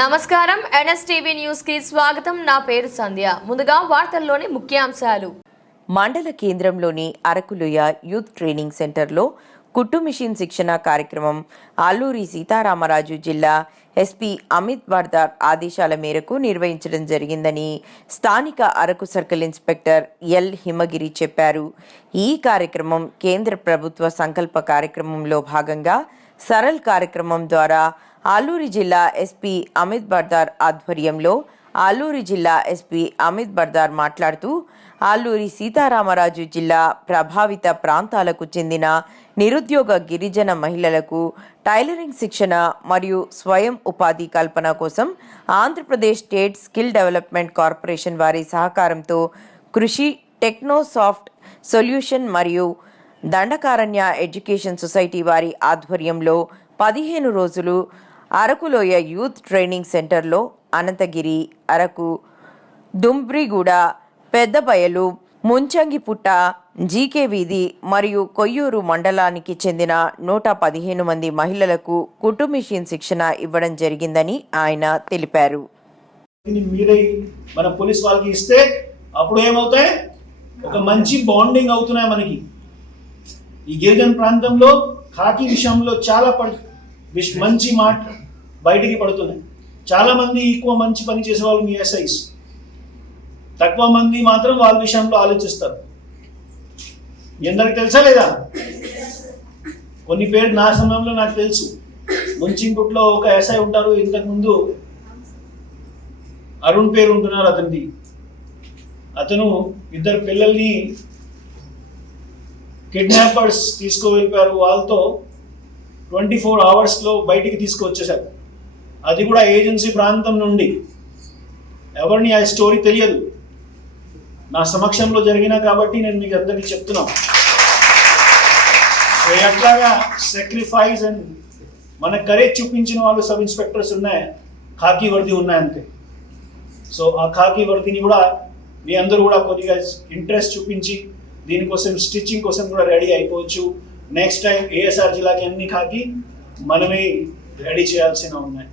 నమస్కారం NSTV news కి స్వాగతం. నా పేరు సంధ్య. ముందుగా వార్తల్లోని ముఖ్యాంశాలు. మండల కేంద్రంలోని అరకులోయ యూత్ ట్రైనింగ్ సెంటర్లో కుట్టు మిషన్ శిక్షణ కార్యక్రమం అల్లూరి సీతారామరాజు జిల్లా ఎస్పీ అమిత్ బర్దార్ ఆదేశాల మేరకు నిర్వహించడం జరిగిందని స్థానిక అరకు సర్కిల్ ఇన్స్పెక్టర్ ఎల్ హిమగిరి చెప్పారు. ఈ కార్యక్రమం కేంద్ర ప్రభుత్వ సంకల్ప కార్యక్రమంలో భాగంగా సరళ్ కార్యక్రమం ద్వారా అల్లూరి జిల్లా ఎస్పీ అమిత్ బర్దార్ ఆధ్వర్యంలో అల్లూరి జిల్లా ఎస్పీ అమిత్ బర్దార్ మాట్లాడుతూ అల్లూరి సీతారామరాజు జిల్లా ప్రభావిత ప్రాంతాలకు చెందిన నిరుద్యోగ గిరిజన మహిళలకు టైలరింగ్ శిక్షణ మరియు స్వయం ఉపాధి కల్పన కోసం Andhra Pradesh state skill development corporation వారి సహకారంతో కృషి టెక్నోసాఫ్ట్ సొల్యూషన్ మరియు దండకారణ్య ఎడ్యుకేషన్ సొసైటీ వారి ఆధ్వర్యంలో 15 రోజులు అరకులోయ యూత్ ట్రైనింగ్ సెంటర్లో అనంతగిరి, అరకు, దుంబ్రిగూడ, పెద్దబయలు, ముంచంగిపుట్ట, జీకే వీధి మరియు కొయ్యూరు మండలానికి చెందిన 115 మంది మహిళలకు కుట్టు మిషన్ శిక్షణ ఇవ్వడం జరిగిందని ఆయన తెలిపారు. మన పోలీస్ వాళ్ళకి ఇస్తే అప్పుడు ఏమవుతాయి, ఒక మంచి బాండింగ్ అవుతున్నాయి. మనకి ఈ గిరిజన ప్రాంతంలో ఖాకీ విషయంలో చాలా మంచి మాట బయటికి పడుతున్నాయి. చాలా మంది ఎక్కువ మంచి పని చేసే వాళ్ళు మీ ఎస్ఐస్, తక్కువ మంది మాత్రం వాళ్ళ విషయంలో ఆలోచిస్తారు. మీ అందరికి తెలుసా లేదా? కొన్ని పేరు నా సమయంలో నాకు తెలుసు. ముంచింగుట్లో ఒక ఎస్ఐ ఉంటారు, ఇంతకుముందు అరుణ్ పేరు ఉంటున్నారు అతనిది. అతను 2 పిల్లల్ని కిడ్నాపర్స్ తీసుకువెళ్ళిపోయారు. వాళ్ళతో 24 అవర్స్లో బయటికి తీసుకువచ్చేశారు. అది కూడా ఏజెన్సీ ప్రాంతం నుండి. ఎవరిని ఆ స్టోరీ తెలియదు, నా సమక్షంలో జరిగిన కాబట్టి నేను మీకు అందరికీ చెప్తున్నాను. ఎట్లాగా సాక్రిఫైస్ అండ్ మన కరేజ్ చూపించిన వాళ్ళు సబ్ ఇన్స్పెక్టర్స్ ఉన్నాయి, ఖాకీ వర్ది ఉన్నాయంతే. సో ఆ ఖాకీ వర్దిని కూడా మీ అందరూ కూడా కొద్దిగా ఇంట్రెస్ట్ చూపించి దీనికోసం స్టిచ్చింగ్ కోసం కూడా రెడీ అయిపోవచ్చు. నెక్స్ట్ టైం ఏఎస్ఆర్ జిల్లాకి అన్ని ఖాకీ మనమే రెడీ చేయాల్సిన ఉన్నాయి.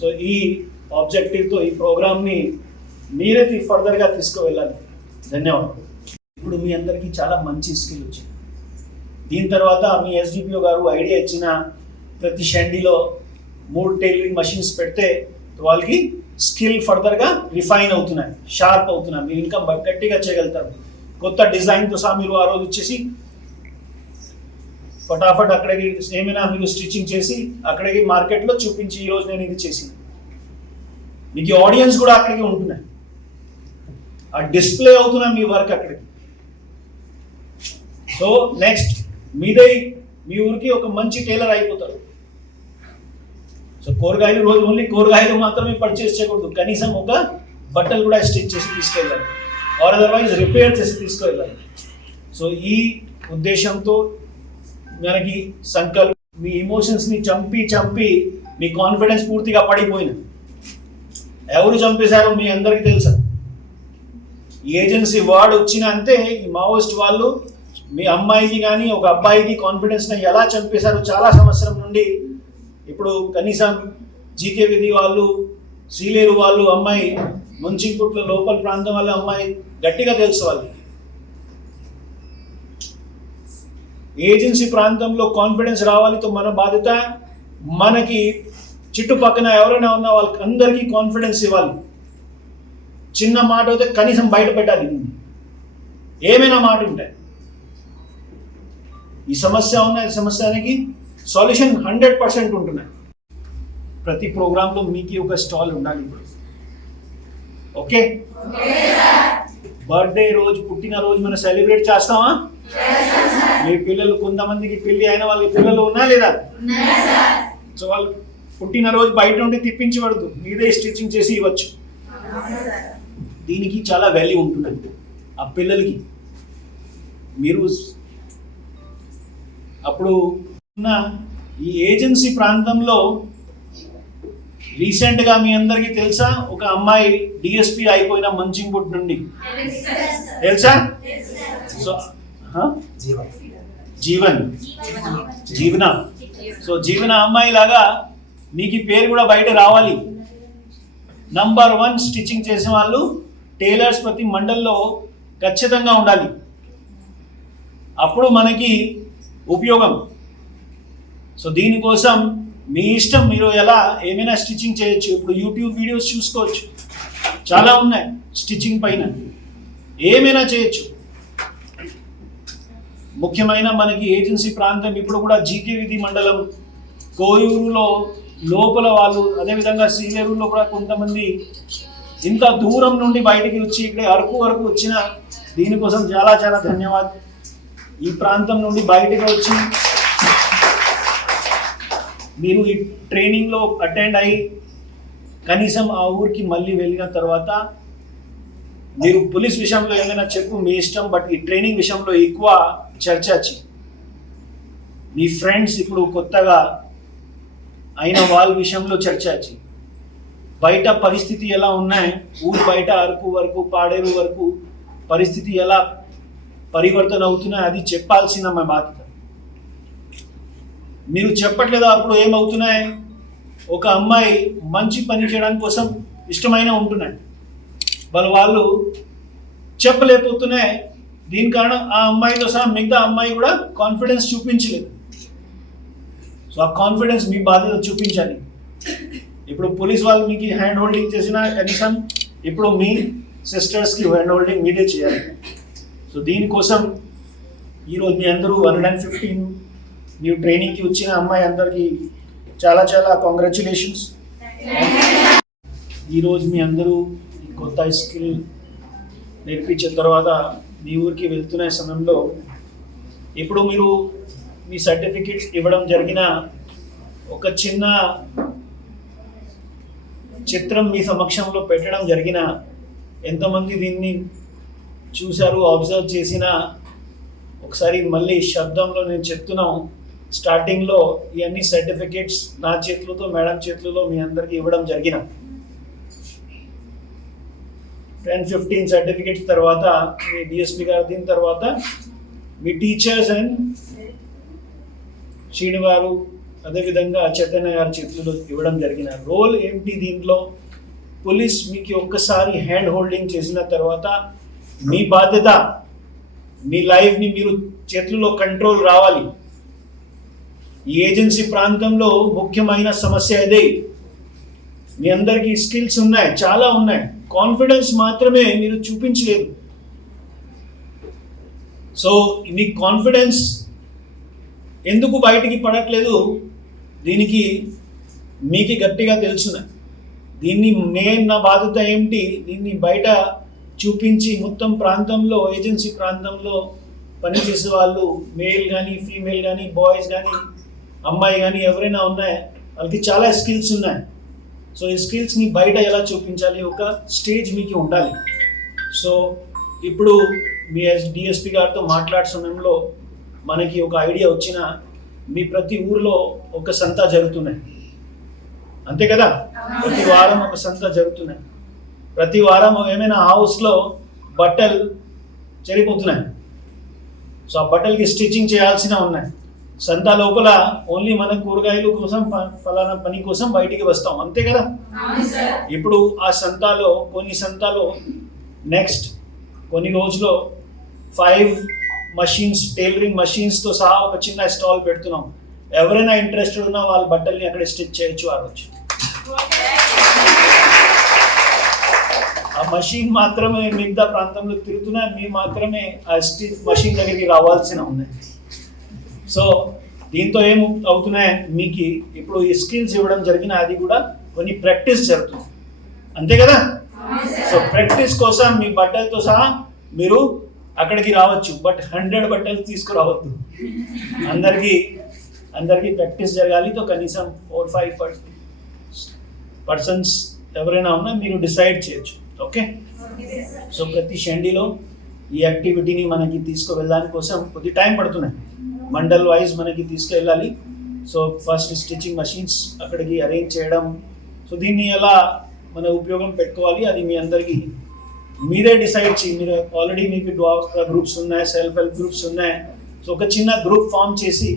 సో ఈ ఆబ్జెక్టివ్తో ఈ ప్రోగ్రామ్ని మీరే ఫర్దర్గా తీసుకువెళ్ళాలి. ధన్యవాదాలు. ఇప్పుడు మీ అందరికీ చాలా మంచి స్కిల్ వచ్చింది. దీని తర్వాత మీ ఎస్డిపిఓ గారు ఐడియా ఇచ్చిన ప్రతి షండిలో 3 టైలరింగ్ మషిన్స్ పెడితే వాళ్ళకి స్కిల్ ఫర్దర్గా రిఫైన్ అవుతున్నాయి, షార్ప్ అవుతున్నాయి. మీరు ఇంకా గట్టిగా చేయగలుగుతారు. కొత్త డిజైన్తో సహా మీరు ఆ రోజు వచ్చేసి ఫటాఫట్ అక్కడికి ఏమైనా మీరు స్టిచ్చింగ్ చేసి అక్కడికి మార్కెట్లో చూపించి ఈరోజు నేను ఇది చేసిన మీకు ఆడియన్స్ కూడా అక్కడికి ఉంటున్నాయి. ఆ డిస్ప్లే అవుతున్నాయి మీ వర్క్ అక్కడికి. సో నెక్స్ట్ మీ ఊరికి ఒక మంచి టైలర్ అయిపోతారు. సో కూరగాయలు రోజు ఓన్లీ కూరగాయలు మాత్రమే పర్చేస్ చేయకూడదు, కనీసం ఒక బట్టలు కూడా స్టిచ్ చేసి తీసుకెళ్ళాలి, ఆర్ అదర్వైజ్ రిపేర్ చేసి తీసుకెళ్ళాలి. సో ఈ ఉద్దేశంతో మనకి సంకల్పం. మీ ఎమోషన్స్ని చంపి మీ కాన్ఫిడెన్స్ పూర్తిగా పడిపోయింది. ఎవరు చంపేశారో మీ అందరికీ తెలుసా? ఏజెన్సీ వార్డు వచ్చిన అంతే ఈ మావోయిస్ట్ వాళ్ళు మీ అమ్మాయికి కానీ ఒక అబ్బాయికి కాన్ఫిడెన్స్ని ఎలా చంపేశారు చాలా సంవత్సరం నుండి. ఇప్పుడు కనీసం జీకే విధి వాళ్ళు, శ్రీలేరు వాళ్ళు అమ్మాయి, ముంచింపుట్లో లోపల ప్రాంతం వాళ్ళ అమ్మాయి గట్టిగా తెలుసు వాళ్ళకి. ఏజెన్సీ ప్రాంతంలో కాన్ఫిడెన్స్ రావాలితో మన బాధ్యత. మనకి చుట్టుపక్కన ఎవరైనా ఉన్న వాళ్ళకి అందరికీ కాన్ఫిడెన్స్ ఇవ్వాలి. చిన్న మాట అయితే కనీసం బయట పెట్టాలి. ఏమైనా మాట ఉంటాయి. ఈ సమస్య ఉన్న సమస్యానికి సొల్యూషన్ 100% ఉంటున్నాయి. ప్రతి ప్రోగ్రాంలో మీకు ఒక స్టాల్ ఉండాలి. ఇప్పుడు ఓకే, బర్త్డే రోజు, పుట్టినరోజు మనం సెలబ్రేట్ చేస్తామా? మీ పిల్లలు, కొంతమందికి పెళ్లి అయిన వాళ్ళకి పిల్లలు ఉన్నా లేదా? సో వాళ్ళు పుట్టినరోజు బయట నుండి తిప్పించబడదు, మీదే స్టిచ్చింగ్ చేసి ఇవ్వచ్చు. దీనికి చాలా వాల్యూ ఉంటుందండి ఆ పిల్లలకి. మీరు అప్పుడు ఉన్న ఈ ఏజెన్సీ ప్రాంతంలో రీసెంట్గా మీ అందరికీ తెలుసా, ఒక అమ్మాయి డిఎస్పీ అయిపోయిన మంచింగుట్ నుండి తెలుసా? సో జీవన సో జీవన అమ్మాయి లాగా మీకు పేరు కూడా బయట రావాలి. నంబర్ 1 స్టిచ్చింగ్ చేసే వాళ్ళు టైలర్స్ ప్రతి మండల్లో ఖచ్చితంగా ఉండాలి. అప్పుడు మనకి ఉపయోగం. సో దీనికోసం మీ ఇష్టం, మీరు ఎలా ఏమైనా స్టిచ్చింగ్ చేయొచ్చు. ఇప్పుడు యూట్యూబ్ వీడియోస్ చూసుకోవచ్చు, చాలా ఉన్నాయి స్టిచ్చింగ్ పైన, ఏమైనా చేయొచ్చు. ముఖ్యమైన మనకి ఏజెన్సీ ప్రాంతం ఇప్పుడు కూడా జీకే విధి మండలం కోయూరులో లోపల వాళ్ళు, అదేవిధంగా సీలేరులో కూడా కొంతమంది ఇంత దూరం నుండి బయటికి వచ్చి ఇక్కడ అరకు వరకు వచ్చిన దీనికోసం చాలా చాలా ధన్యవాదాలు. ఈ ప్రాంతం నుండి బయటకు వచ్చి మీరు ఈ ట్రైనింగ్లో అటెండ్ అయ్యి కనీసం ఆ ఊరికి మళ్ళీ వెళ్ళిన తర్వాత మీరు పోలీస్ విషయంలో ఏమైనా చెప్పు మీ ఇష్టం, బట్ ఈ ట్రైనింగ్ విషయంలో ఎక్కువ చర్చ వచ్చి మీ ఫ్రెండ్స్ ఇప్పుడు కొత్తగా అయిన వాళ్ళ విషయంలో చర్చ వచ్చి బయట పరిస్థితి ఎలా ఉన్నాయి, ఊరు బయట అరకు వరకు పాడేరు వరకు పరిస్థితి ఎలా పరివర్తన అవుతున్నాయి అది చెప్పాల్సిన మా బాధ్యత. మీరు చెప్పట్లేదు అప్పుడు ఏమవుతున్నాయి, ఒక అమ్మాయి మంచి పని చేయడానికి కోసం ఇష్టమైన ఉంటున్నాయి, వాళ్ళు చెప్పలేకపోతున్నాయి. దీని కారణం ఆ అమ్మాయితో సహా మిగతా అమ్మాయి కూడా కాన్ఫిడెన్స్ చూపించలేదు. సో ఆ కాన్ఫిడెన్స్ మీ బాధ్యత చూపించాలి. ఇప్పుడు పోలీస్ వాళ్ళు మీకు హ్యాండ్ హోల్డింగ్ చేసినా కనీసం ఇప్పుడు మీ సిస్టర్స్కి హ్యాండ్ హోల్డింగ్ మీరే చేయాలి. సో దీనికోసం ఈరోజు మీ అందరూ 115 మీరు ట్రైనింగ్కి వచ్చిన అమ్మాయి అందరికీ చాలా చాలా కాంగ్రాచులేషన్స్. ఈరోజు మీ అందరూ ఈ కొత్త స్కిల్ నేర్పించిన తర్వాత మీ ఊరికి వెళ్తున్న సమయంలో ఇప్పుడు మీరు మీ సర్టిఫికెట్స్ ఇవ్వడం జరిగిన ఒక చిన్న చిత్రం మీ సమక్షంలో పెట్టడం జరిగిన, ఎంతమంది దీన్ని చూశారు, అబ్జర్వ్ చేసిన ఒకసారి మళ్ళీ శబ్దంలో నేను చెప్తున్నాం. స్టార్టింగ్లో ఇవన్నీ సర్టిఫికేట్స్ నా చేతులతో మేడం చేతులలో మీ అందరికీ ఇవ్వడం జరిగిన 10-15 సర్టిఫికేట్స్ తర్వాత మీ డిఎస్పీ గారు దీని తర్వాత మీ టీచర్స్ అండ్ శ్రీను గారు అదేవిధంగా చైతన్య గారి చేతుల్లో ఇవ్వడం జరిగిన. రోల్ ఏంటి దీంట్లో, పోలీస్ మీకు ఒక్కసారి హ్యాండ్ హోల్డింగ్ చేసిన తర్వాత మీ బాధ్యత, మీ లైఫ్ని మీరు చేతుల్లో కంట్రోల్ రావాలి. ఈ ఏజెన్సీ ప్రాంతంలో ముఖ్యమైన సమస్య ఇదే. మీ అందరికీ స్కిల్స్ ఉన్నాయి, చాలా ఉన్నాయి, కాన్ఫిడెన్స్ మాత్రమే మీరు చూపించలేదు. సో మీ కాన్ఫిడెన్స్ ఎందుకు బయటికి పడట్లేదు, దీనికి మీకు గట్టిగా తెలుసున్నా. దీన్ని నా బాధ్యత ఏమిటి, దీన్ని బయట చూపించి మొత్తం ప్రాంతంలో ఏజెన్సీ ప్రాంతంలో పనిచేసే వాళ్ళు మేల్ కానీ ఫీమేల్ కానీ బాయ్స్ కానీ అమ్మాయి కానీ ఎవరైనా ఉన్నాయి, వాళ్ళకి చాలా స్కిల్స్ ఉన్నాయి. సో ఈ స్కిల్స్ని బయట ఎలా చూపించాలి, ఒక స్టేజ్ మీకు ఉండాలి. సో ఇప్పుడు మీ డిఎస్పీ గారితో మాట్లాడే సమయంలో మనకి ఒక ఐడియా వచ్చిన, మీ ప్రతి ఊర్లో ఒక సంత జరుగుతున్నాయి, అంతే కదా, ప్రతి వారం ఒక సంత జరుగుతున్నాయి. ప్రతి వారం ఏమైనా హౌస్లో బట్టలు చెరిపోతున్నాయి. సో ఆ బట్టలకి స్టిచ్చింగ్ చేయాల్సిన ఉన్నాయి. సంత లోపల ఓన్లీ మన కూరగాయలు కోసం ఫలానా పని కోసం బయటికి వస్తాం, అంతే కదా. ఇప్పుడు ఆ సంతలో కొన్ని సంతలో నెక్స్ట్ కొన్ని రోజుల్లో 5 మషీన్స్, టైలరింగ్ మషీన్స్తో సహా ఒక చిన్న స్టాల్ పెడుతున్నాం. ఎవరైనా ఇంట్రెస్టెడ్ ఉన్నా వాళ్ళ బట్టల్ని అక్కడ స్టిచ్ చేయొచ్చు. ఆ రోజు ఆ మషీన్ మాత్రమే మిగతా ప్రాంతంలో తిరుగుతున్నా, మీ మాత్రమే ఆ స్టిచ్ మషీన్ దగ్గరికి రావాల్సిన ఉన్నాయి. సో దీంతో ఏం అవుతున్నాయి, మీకు ఇప్పుడు ఈ స్కిల్స్ ఇవ్వడం జరిగిన అది కూడా కొన్ని ప్రాక్టీస్ జరుగుతుంది, అంతే కదా. సో ప్రాక్టీస్ కోసం మీ బట్టలతో సహా మీరు అక్కడికి రావచ్చు, బట్ 100 బట్టలు తీసుకురావద్దు. అందరికీ ప్రాక్టీస్ జరగాలి. తో కనీసం 4-5 పర్సన్స్ ఎవరైనా ఉన్నా మీరు డిసైడ్ చేయొచ్చు, ఓకే. సో ప్రతి షండిలో ఈ యాక్టివిటీని మనకి తీసుకువెళ్ళడానికి కోసం కొద్ది టైం పడుతున్నాయి. మండల్ వైజ్ మనకి తీసుకెళ్ళాలి. సో ఫస్ట్ స్టిచ్చింగ్ మషీన్స్ అక్కడికి అరేంజ్ చేయడం, సో దీన్ని ఎలా మన ఉపయోగం పెట్టుకోవాలి అది మీ అందరికీ మీరే డిసైడ్ చేయి. మీరు ఆల్రెడీ మీకు డ్వాక్రా గ్రూప్స్ ఉన్నాయి, సెల్ఫ్ హెల్ప్ గ్రూప్స్ ఉన్నాయి. సో ఒక చిన్న గ్రూప్ ఫామ్ చేసి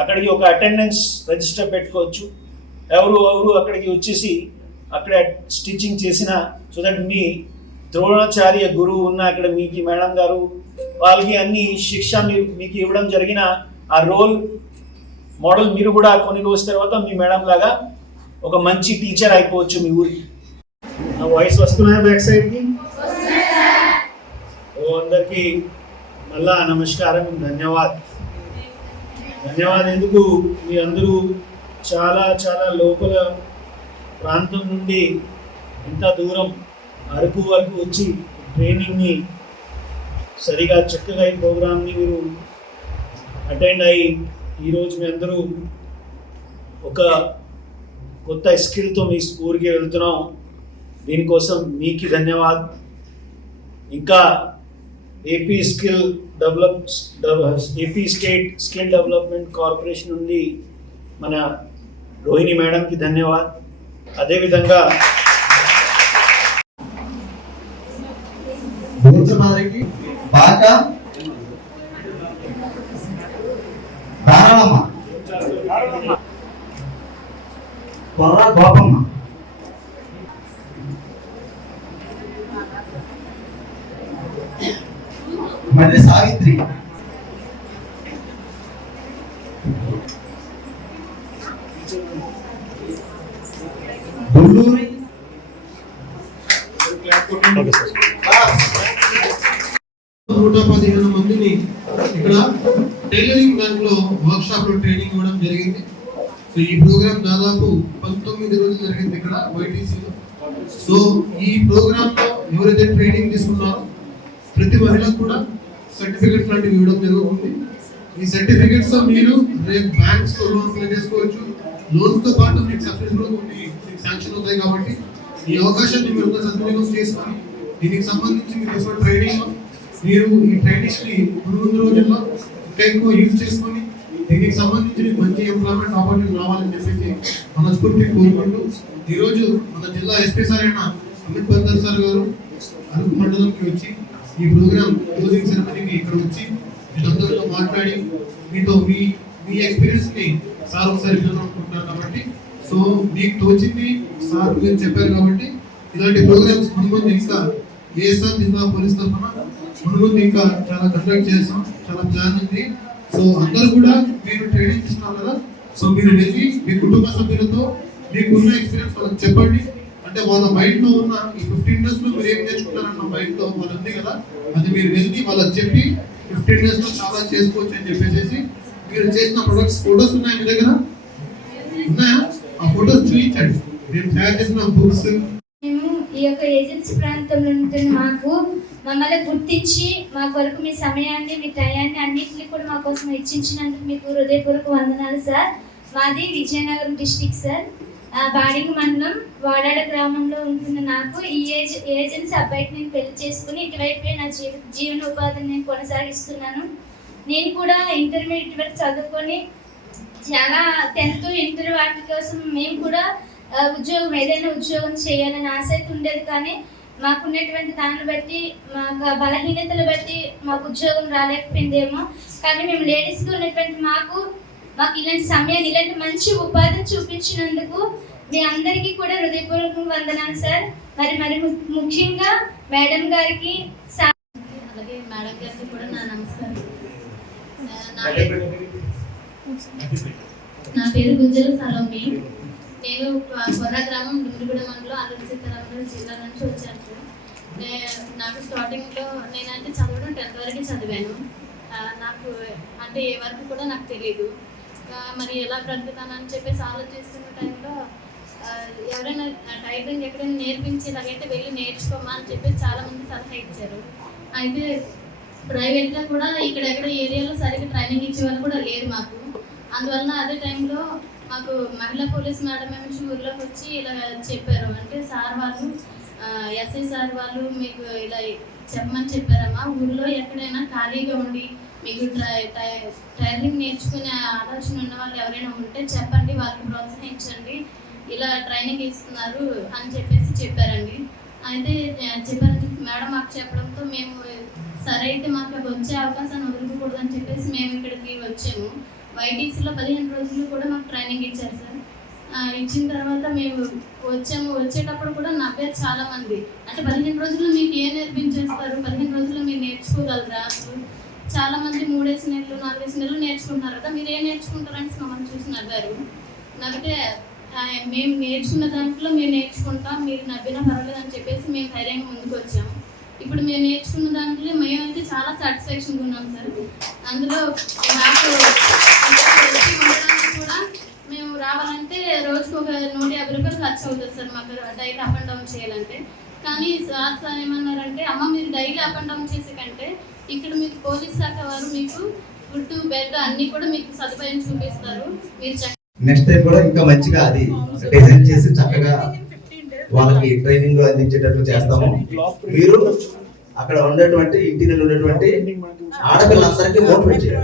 అక్కడికి ఒక అటెండెన్స్ రిజిస్టర్ పెట్టుకోవచ్చు. ఎవరు అక్కడికి వచ్చేసి అక్కడ స్టిచ్చింగ్ చేసిన, సో దట్ మీ ద్రోణాచార్య గురువు ఉన్న అక్కడ మీకు మేడం గారు వాళ్ళకి అన్ని శిక్ష మీకు ఇవ్వడం జరిగిన ఆ రోల్ మోడల్ మీరు కూడా కొన్ని రోజుల తర్వాత మీ మేడం లాగా ఒక మంచి టీచర్ అయిపోవచ్చు మీ ఊరికి. నా వాయిస్ వస్తున్నాయా బ్యాక్ సైడ్కి? అందరికీ మళ్ళా నమస్కారం, ధన్యవాద్. ఎందుకు మీ అందరూ చాలా చాలా లోపల ప్రాంతం నుండి ఇంత దూరం అరకు వరకు వచ్చి ట్రైనింగ్ని సరిగా చక్కగా ఈ ప్రోగ్రామ్ని మీరు అటెండ్ అయ్యి ఈరోజు మీ అందరూ ఒక కొత్త స్కిల్తో మీ ఊరికి వెళ్తున్నాం. దీనికోసం మీకు ధన్యవాద్. ఇంకా AP state skill development corporation నుండి మన రోహిణి మేడంకి ధన్యవాద్. అదేవిధంగా బాగా దారాళమ్మ, కొర్ర గోపమ్మ, మళ్ళీ సావిత్రి, గుండూరి, 115 మందిని ఇక్కడ టైలరింగ్ దాంట్లో వర్క్ షాప్ లో ట్రైనింగ్ ఇవ్వడం జరిగింది. సో ఈ ప్రోగ్రామ్ దాదాపు 19 రోజులు జరిగింది ఇక్కడ వైటీసీలో. సో ఈ ప్రోగ్రామ్ లో ఎవరైతే ట్రైనింగ్ తీసుకున్నారో ప్రతి మహిళకు కూడా సర్టిఫికెట్స్ లాంటివి ఇవ్వడం జరుగుతుంది. ఈ సర్టిఫికెట్స్ మీరు రేపు బ్యాంక్స్ లో లోన్స్ చేసుకోవచ్చు. లోన్స్ తో పాటు మీకు సబ్సిడీ కూడా కొన్ని శాంక్షన్ అవుతాయి. కాబట్టి ఈ అవకాశాన్ని మీరు ఒక సద్వినియోగం చేసుకొని దీనికి సంబంధించి మీరు తీసుకున్న ట్రైనింగ్ మీరు ఈ ట్రైనింగ్ ని ముందు రోజుల్లో ఇంకా ఎక్కువ యూజ్ చేసుకొని దీనికి సంబంధించి మంచి ఎంప్లాయ్మెంట్ ఆపర్చునిటీ రావాలని చెప్పేసి మనస్ఫూర్తి కోరుకుంటూ ఈరోజు మన జిల్లా ఎస్పీ సార్ అయిన అమిత్ బర్దర్ సార్ గారు అరకు మండలంకి వచ్చి ఈ ప్రోగ్రామ్ క్లోజింగ్ సెరమనీకి ఇక్కడ వచ్చి మీరందరితో మాట్లాడి మీతో మీ ఎక్స్పీరియన్స్ ని సార్ ఒకసారి వినాలనుకుంటున్నారు. కాబట్టి సో మీకు తోచింది సార్ మీరు చెప్పారు కాబట్టి ఇలాంటి ప్రోగ్రామ్స్ ముందు ఇంకా ఏఎస్ఆర్ జిల్లా పోలీస్ తరఫున ముందు ఇంకా చాలా కండక్ట్ చేస్తాం. చాలా ప్లాన్ ఉంది. సో అందరూ కూడా మీరు ట్రైనింగ్ ఇస్తున్నారు కదా, సో మీరు వెళ్ళి మీ కుటుంబ సభ్యులతో మీకున్న ఎక్స్పీరియన్స్ వాళ్ళకి చెప్పండి. అంటే వాళ్ళ మైండ్ లో ఉన్న ఈ 15 days లో మీరు ఏం నేర్చుకుంటారన్న మైండ్ లో వాళ్ళు ఉంది కదా, అది మీరు వెళ్ళి వాళ్ళకి చెప్పి 15 days లో చాలా చేసుకోవచ్చు అని చెప్పేసి మీరు చేసిన ప్రొడక్ట్స్ ఫోటోస్ ఉన్నాయి మీ దగ్గర ఉన్నాయా? ఆ ఫోటోస్ చూపించండి. మీరు తయారు చేసిన బుక్స్. మేము ఈ యొక్క ఏజెన్సీ ప్రాంతంలో ఉంటున్న మమ్మల్ని గుర్తించి మా కొరకు మీ సమయాన్ని మీ టయాన్ని అన్నింటినీ కూడా మా కోసం హెచ్చించినందుకు మీకు హృదయపూర్వక వందనాలు సార్. మాది విజయనగరం డిస్టిక్ సార్, బాడింగ్ మండలం వాడాడ గ్రామంలో ఉంటున్న నాకు ఈ ఏజెన్సీ అబ్బాయికి నేను పెళ్లి చేసుకుని ఇటువైపే నా జీవనోపాధిని నేను కొనసాగిస్తున్నాను. నేను కూడా ఇంటర్మీడియట్ వరకు చదువుకొని చాలా 10th ఇంటర్ వాటి కోసం మేము కూడా ఏదైనా ఉద్యోగం చేయాలని ఆశ అయితే ఉండేది. కానీ మాకున్నటువంటి దాన్ని బట్టి మాకు బలహీనతలు బట్టి మాకు ఉద్యోగం రాలేకపోయిందేమో. కానీ మేము లేడీస్గా ఉన్నటువంటి మాకు ఇలాంటి సమయాన్ని ఇలాంటి మంచి ఉపాధిని చూపించినందుకు మీ అందరికీ కూడా హృదయపూర్వకంగా వందనాలు సార్. మరి ముఖ్యంగా మేడం గారికి అలాగే మేడం గారికి కూడా నా నమస్కారం. నా పేరు గుంజల సలోమి. నేను కొర్ర గ్రామం డుమ్మిడిగూడ మండలం అల్లూరి సీతారామరాజు జిల్లా నుంచి వచ్చాను సార్. నాకు స్టార్టింగ్లో నేనంటే చదవడం 10th వరకు చదివాను. నాకు అంటే ఏ వరకు కూడా నాకు తెలియదు. మరి ఎలా బ్రతుకుతానని చెప్పేసి ఆలోచిస్తున్న టైంలో ఎవరైనా టైలరింగ్ ఎక్కడైనా నేర్పించి ఇలాగైతే వెళ్ళి నేర్చుకోమా అని చెప్పేసి చాలామంది సలహా ఇచ్చారు. అయితే ప్రైవేట్గా కూడా ఇక్కడెక్కడ ఏరియాలో సరిగ్గా ట్రైనింగ్ ఇచ్చే వాళ్ళు కూడా లేరు మాకు. అందువలన అదే టైంలో మాకు మహిళా పోలీస్ మేడం నుంచి ఊర్లోకి వచ్చి ఇలా చెప్పారు. అంటే సార్ వాళ్ళు ఎస్ఐ సార్ వాళ్ళు మీకు ఇలా చెప్పమని చెప్పారమ్మా, ఊర్లో ఎక్కడైనా ఖాళీగా ఉండి మీకు టైలరింగ్ నేర్చుకునే ఆలోచన ఉన్న వాళ్ళు ఎవరైనా ఉంటే చెప్పండి, వాళ్ళకి ప్రోత్సహించండి, ఇలా ట్రైనింగ్ ఇస్తున్నారు అని చెప్పేసి చెప్పారండి. అయితే చెప్పారు మేడం మాకు చెప్పడంతో మేము సరే అయితే మాకు వచ్చే అవకాశాన్ని వదులుకోకూడదని చెప్పేసి మేము ఇక్కడికి వచ్చాము. వైటీసీలో 15 రోజులు కూడా మాకు ట్రైనింగ్ ఇచ్చారు సార్. ఇచ్చిన తర్వాత మేము వచ్చేటప్పుడు కూడా నవ్వారు చాలా మంది. అంటే 15 రోజుల్లో మీకు ఏం నేర్పించేస్తారు, 15 రోజుల్లో మీరు నేర్చుకోగలరా, అసలు చాలా మంది 3 నెలలు 4 నెలలు నేర్చుకుంటున్నారు కదా, మీరు ఏం నేర్చుకుంటారని మమ్మల్ని చూసి నవ్వారు. నవ్వితే మేము నేర్చుకున్న దాంట్లో మేము నేర్చుకుంటాం, మీరు నవ్వినా పర్వాలేదు అని చెప్పేసి మేము ధైర్యంగా ముందుకు వచ్చాము. ఇప్పుడు మేము నేర్చుకున్న దాంట్లో మేమైతే చాలా సాటిస్ఫాక్షన్గా ఉన్నాం సార్. అందులో నాకు ఉండడానికి కూడా మేము రావాలంటే రోజుకు ఒక 150 రూపాయలు ఖర్చు అవుతుంది సార్ మాకు డైలీ అప్ అండ్ డౌన్ చేయాలంటే. కానీ సార్ ఏమన్నారంటే, అమ్మ మీరు డైలీ అప్ అండ్ డౌన్ చేసే కంటే ఇక్కడ మీకు పోలీస్ శాఖ వారు మీకు ఫుడ్ బెడ్ అన్నీ కూడా మీకు సదుపాయం చూపిస్తారు. మీరు నెక్స్ట్ టైం కూడా ఇంకా మంచిగా అది డిజైన్ చేసి చక్కగా వాళ్ళకి ట్రైనింగ్ అందించేటట్లు చేస్తాము. మీరు అక్కడ ఉన్నటువంటి ఇంటిలో ఉన్నటువంటి ఆడపిల్లలందరికీ మోటివేట్ చేయాలి.